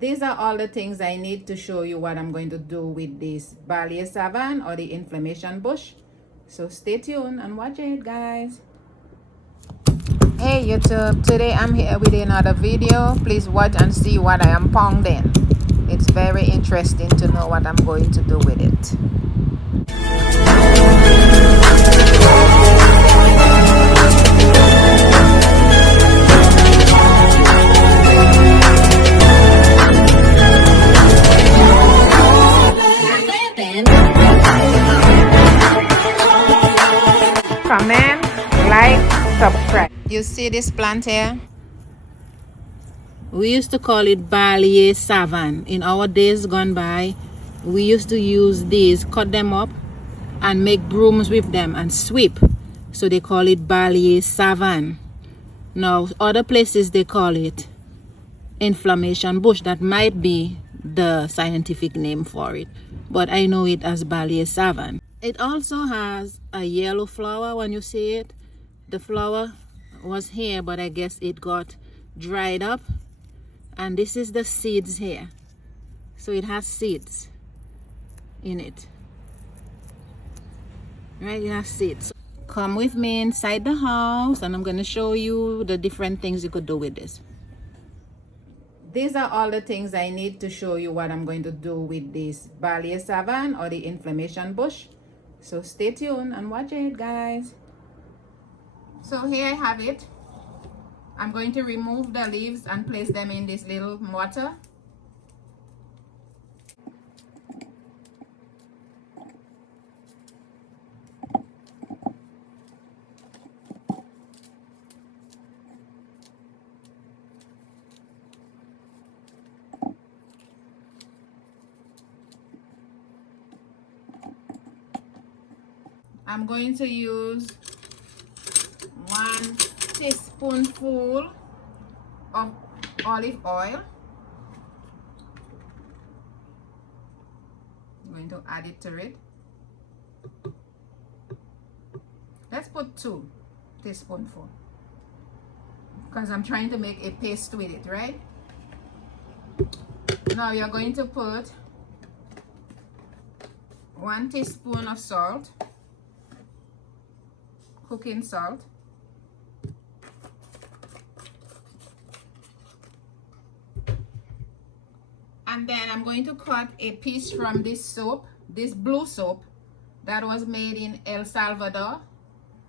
These are all the things I need to show you what I'm going to do with this balai savane or the inflammation bush. So stay tuned and watch it, guys. Hey YouTube, today I'm here with another video. Please watch and see what I am pounding. It's very interesting to know what I'm going to do with it. Comment, like, subscribe. You see this plant here? We used to call it balai savane. In our days gone by, we used to use these, cut them up and make brooms with them and sweep. So they call it balai savane. Now other places they call it inflammation bush. That might be the scientific name for it, but I know it as balai savane. It also has a yellow flower. When you see it, the flower was here, but I guess it got dried up. And this is the seeds here. So it has seeds in it. Right, it has seeds. Come with me inside the house and I'm going to show you the different things you could do with this. These are all the things I need to show you what I'm going to do with this balai savane or the inflammation bush. So stay tuned and watch it, guys. So here I have it. I'm going to remove the leaves and place them in this little mortar. I'm going to use 1 teaspoonful of olive oil. I'm going to add it to it. Let's put 2 teaspoonfuls because I'm trying to make a paste with it, right? Now you're going to put 1 teaspoon of salt, cooking salt. And then I'm going to cut a piece from this soap, this blue soap that was made in El Salvador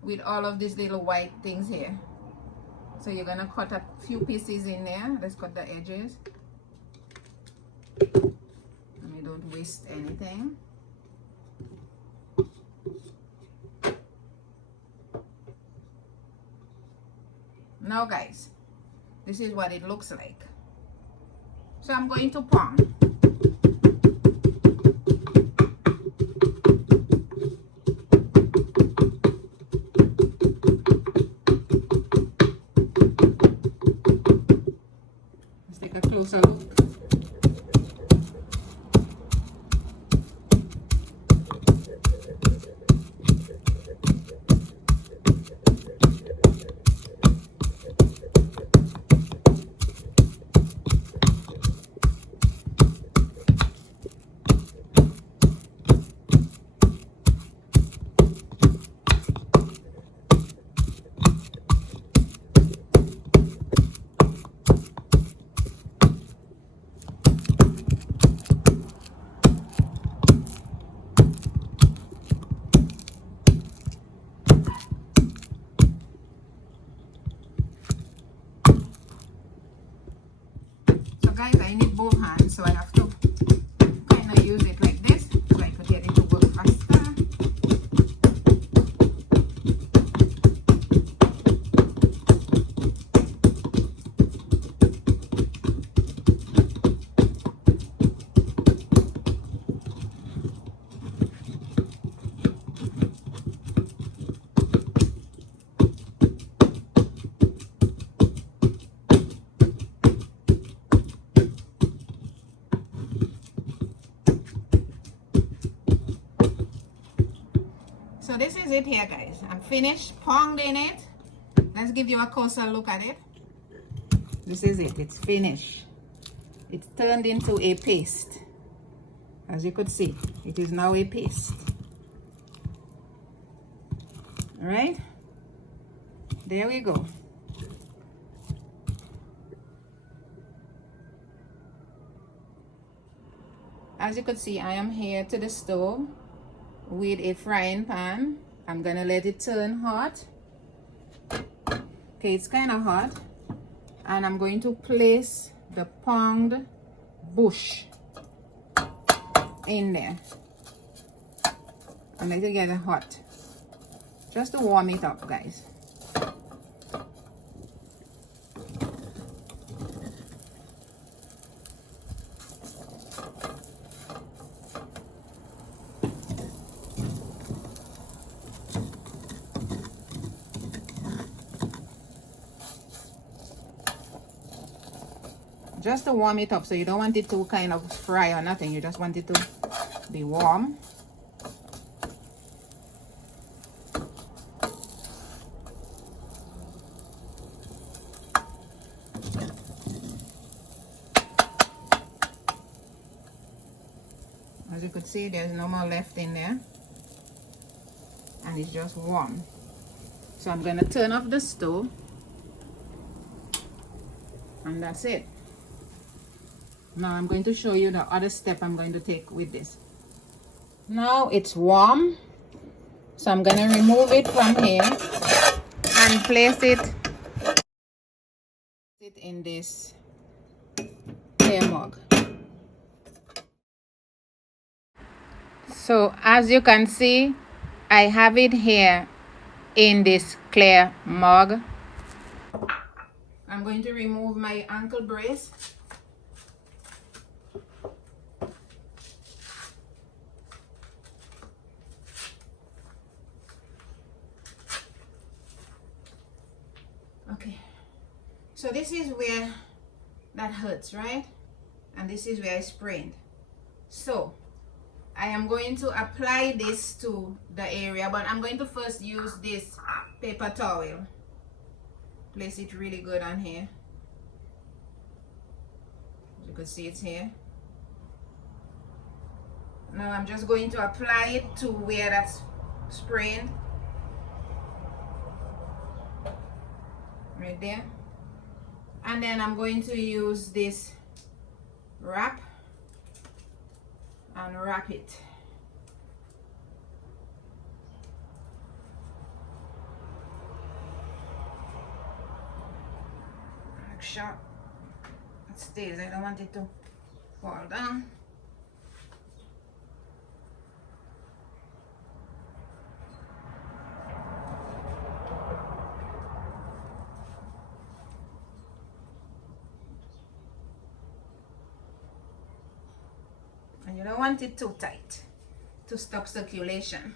with all of these little white things here. So you're gonna cut a few pieces in there. Let's cut the edges. And we don't waste anything. Now guys, this is what it looks like. So I'm going to pound. Let's take a closer look. Guys, I need both hands, so I have to kind of use it like this so I could get it to work faster. So this is it here, guys. I'm finished pounding it. Let's give you a closer look at it. This is it. It's finished. It's turned into a paste. As you could see, it is now a paste. All right, there we go. As you could see, I am here to the stove with a frying pan. I'm gonna let it turn hot. Okay, it's kind of hot, and I'm going to place the pound bush in there and let it get hot, just to warm it up, guys. Just to warm it up, so you don't want it to kind of fry or nothing, you just want it to be warm. As you could see, there's no more left in there, and it's just warm. So I'm gonna turn off the stove, and that's it. Now I'm going to show you the other step I'm going to take with this. Now it's warm, so I'm going to remove it from here and place it in this clear mug. So as you can see, I have it here in this clear mug. I'm going to remove my ankle brace. Okay, so this is where that hurts, right? And this is where I sprained. So I am going to apply this to the area, but I'm going to first use this paper towel. Place it really good on here. You can see it's here. Now I'm just going to apply it to where that's sprained. Right there. And then I'm going to use this wrap and wrap it. Make sure it stays. I don't want it to fall down. And you don't want it too tight to stop circulation.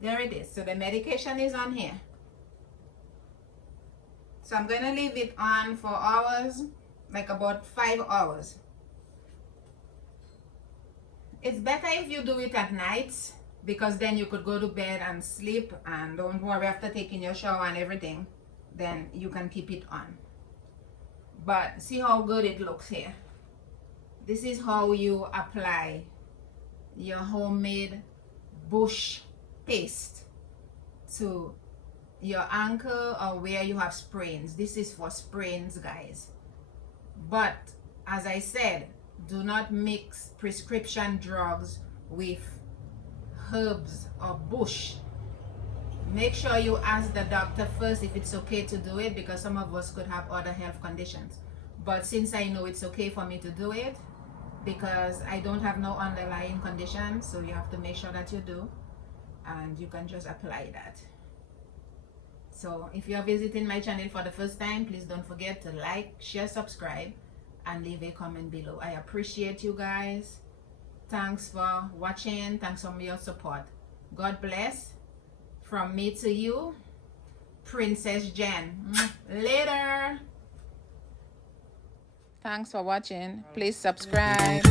There it is. So the medication is on here. So I'm going to leave it on for hours, like about 5 hours. It's better if you do it at night, because then you could go to bed and sleep, and don't worry, after taking your shower and everything, then you can keep it on. But see how good it looks here. This is how you apply your homemade bush paste to your ankle or where you have sprains. This is for sprains, guys. But as I said, do not mix prescription drugs with herbs or bush. Make sure you ask the doctor first if it's okay to do it, because some of us could have other health conditions. But since I know it's okay for me to do it, because I don't have no underlying condition, so you have to make sure that you do, and you can just apply that. So if you're visiting my channel for the first time, please don't forget to like, share, subscribe, and leave a comment below. I appreciate you guys. Thanks for watching. Thanks for your support. God bless. From me to you, Princess Jen. Later. Thanks for watching. Please subscribe.